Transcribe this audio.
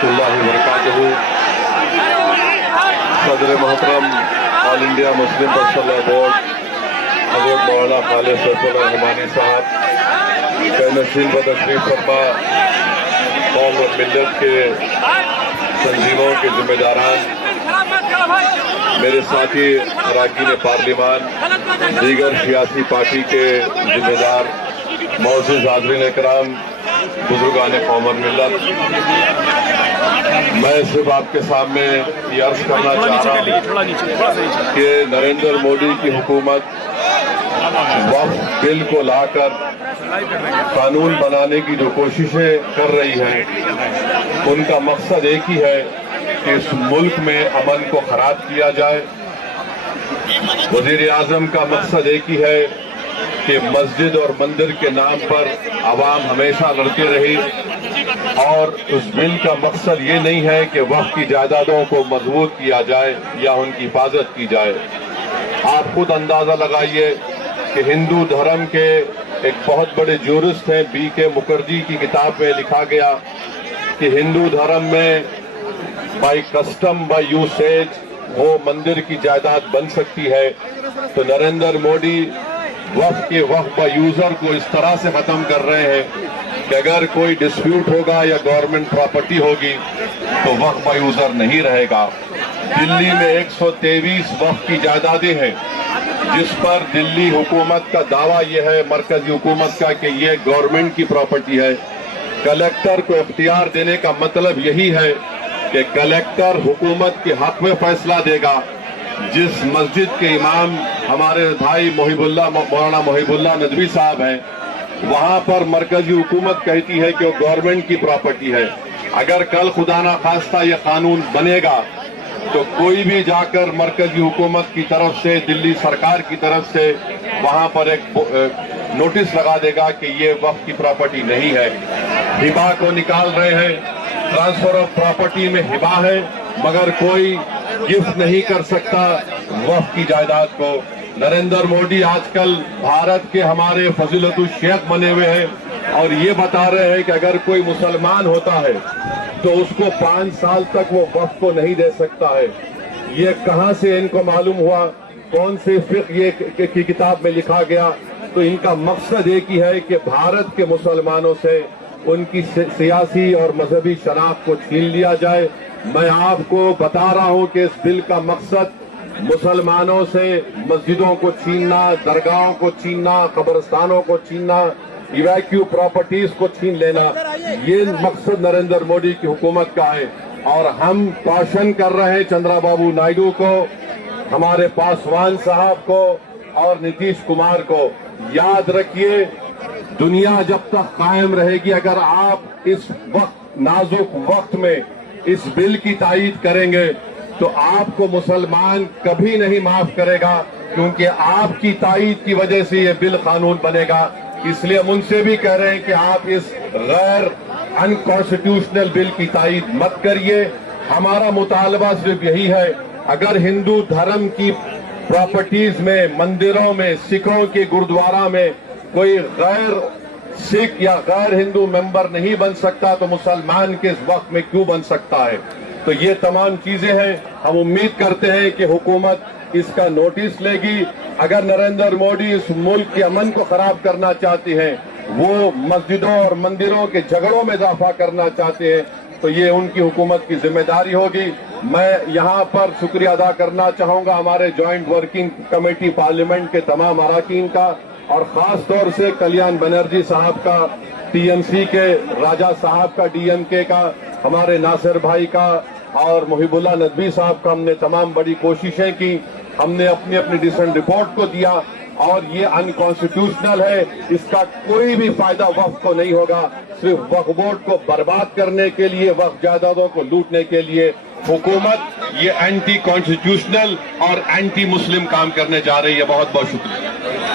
रहमतुल्लाहि व बरकातहू। सदर मोहतरम all India Muslim personal law board हज़रत मौलाना खालिद फैसल रहमानी साहब, नशीन बदशरीफ फरमा कौम और मिल्लत के तंजीमों के जिम्मेदारान, मेरे साथी अरकान पार्लिमान, दीगर सियासी पार्टी के जिम्मेदार, मौजूद हाज़रीन इकराम, बुजुर्गान कौम और मिल्लत, मैं सिर्फ आपके सामने ये अर्ज करना चाह रहा हूँ कि नरेंद्र मोदी की हुकूमत वक्फ बिल को लाकर कानून बनाने की जो कोशिशें कर रही है, उनका मकसद एक ही है कि इस मुल्क में अमन को खराब किया जाए। वजीर आजम का मकसद एक ही है कि मस्जिद और मंदिर के नाम पर आवाम हमेशा लड़ती रही, और उस बिल का मकसद ये नहीं है कि वक्फ की जायदादों को मजबूत किया जाए या उनकी हिफाजत की जाए। आप खुद अंदाजा लगाइए कि हिंदू धर्म के एक बहुत बड़े जूरिस्ट हैं, B.K. मुखर्जी की किताब में लिखा गया कि हिंदू धर्म में बाई कस्टम बाई यूसेज वो मंदिर की जायदाद बन सकती है। तो नरेंद्र मोदी वक्फ के वक्फ बाई यूजर को इस तरह से खत्म कर रहे हैं कि अगर कोई डिस्प्यूट होगा या गवर्नमेंट प्रॉपर्टी होगी तो वक्फ बाई यूजर नहीं रहेगा। दिल्ली में 123 वक्फ की जायदादें हैं, जिस पर दिल्ली हुकूमत का दावा यह है, मरकजी हुकूमत का, कि ये गवर्नमेंट की प्रॉपर्टी है। कलेक्टर को इख्तियार देने का मतलब यही है कि कलेक्टर हुकूमत के हक में फैसला देगा। जिस मस्जिद के इमाम हमारे भाई मौलाना मोहिबुल्लाह नदवी साहब हैं, वहां पर मरकजी हुकूमत कहती है कि वो गवर्नमेंट की प्रॉपर्टी है। अगर कल खुदा ना खास्ता ये कानून बनेगा तो कोई भी जाकर मरकजी हुकूमत की तरफ से, दिल्ली सरकार की तरफ से वहां पर एक नोटिस लगा देगा कि ये वक्फ की प्रॉपर्टी नहीं है। हिबा को निकाल रहे हैं, ट्रांसफर ऑफ प्रॉपर्टी में हिबा है, मगर कोई गिफ्ट नहीं कर सकता वक्फ की जायदाद को। नरेंद्र मोदी आजकल भारत के हमारे फजीलतुल शेख बने हुए हैं और ये बता रहे हैं कि अगर कोई मुसलमान होता है तो उसको 5 साल तक वो वक्फ को नहीं दे सकता है। ये कहां से इनको मालूम हुआ, कौन से फिक़्ह ये की किताब में लिखा गया? तो इनका मकसद एक ही है कि भारत के मुसलमानों से उनकी सियासी और मजहबी शनाख्त को छीन लिया जाए। मैं आपको बता रहा हूं कि इस बिल का मकसद मुसलमानों से मस्जिदों को छीनना, दरगाहों को छीनना, कब्रिस्तानों को छीनना, इवैक्यू प्रॉपर्टीज को छीन लेना, ये मकसद नरेंद्र मोदी की हुकूमत का है। और हम कॉशन कर रहे हैं चंद्रबाबू नायडू को, हमारे पासवान साहब को और नीतीश कुमार को, याद रखिए दुनिया जब तक कायम रहेगी, अगर आप इस वक्त नाजुक वक्त में इस बिल की तायीद करेंगे तो आपको मुसलमान कभी नहीं माफ करेगा, क्योंकि आपकी तायीद की वजह से ये बिल कानून बनेगा। इसलिए हम उनसे भी कह रहे हैं कि आप इस गैर अनकॉन्स्टिट्यूशनल बिल की तायीद मत करिए। हमारा मुतालबा सिर्फ यही है, अगर हिंदू धर्म की प्रॉपर्टीज में, मंदिरों में, सिखों के गुरुद्वारा में कोई गैर सिख या गैर हिंदू मेंबर नहीं बन सकता तो मुसलमान के इस वक्त में क्यों बन सकता है? तो ये तमाम चीजें हैं। हम उम्मीद करते हैं कि हुकूमत इसका नोटिस लेगी। अगर नरेंद्र मोदी इस मुल्क के अमन को खराब करना चाहते हैं, वो मस्जिदों और मंदिरों के झगड़ों में इजाफा करना चाहते हैं, तो ये उनकी हुकूमत की जिम्मेदारी होगी। मैं यहाँ पर शुक्रिया अदा करना चाहूंगा हमारे ज्वाइंट वर्किंग कमेटी पार्लियामेंट के तमाम अरकान का, और खास तौर से कल्याण बनर्जी साहब का, TMC के राजा साहब का, DMK का, हमारे नासिर भाई का और मोहिबुल्लाह नदवी साहब का। हमने तमाम बड़ी कोशिशें की, हमने अपनी अपनी डिसेंट रिपोर्ट को दिया, और ये अनकॉन्स्टिट्यूशनल है, इसका कोई भी फायदा वक्फ को नहीं होगा। सिर्फ वक्फ बोर्ड को बर्बाद करने के लिए, वक्फ जायदादों को लूटने के लिए हुकूमत ये एंटी कॉन्स्टिट्यूशनल और एंटी मुस्लिम काम करने जा रही है। बहुत बहुत शुक्रिया।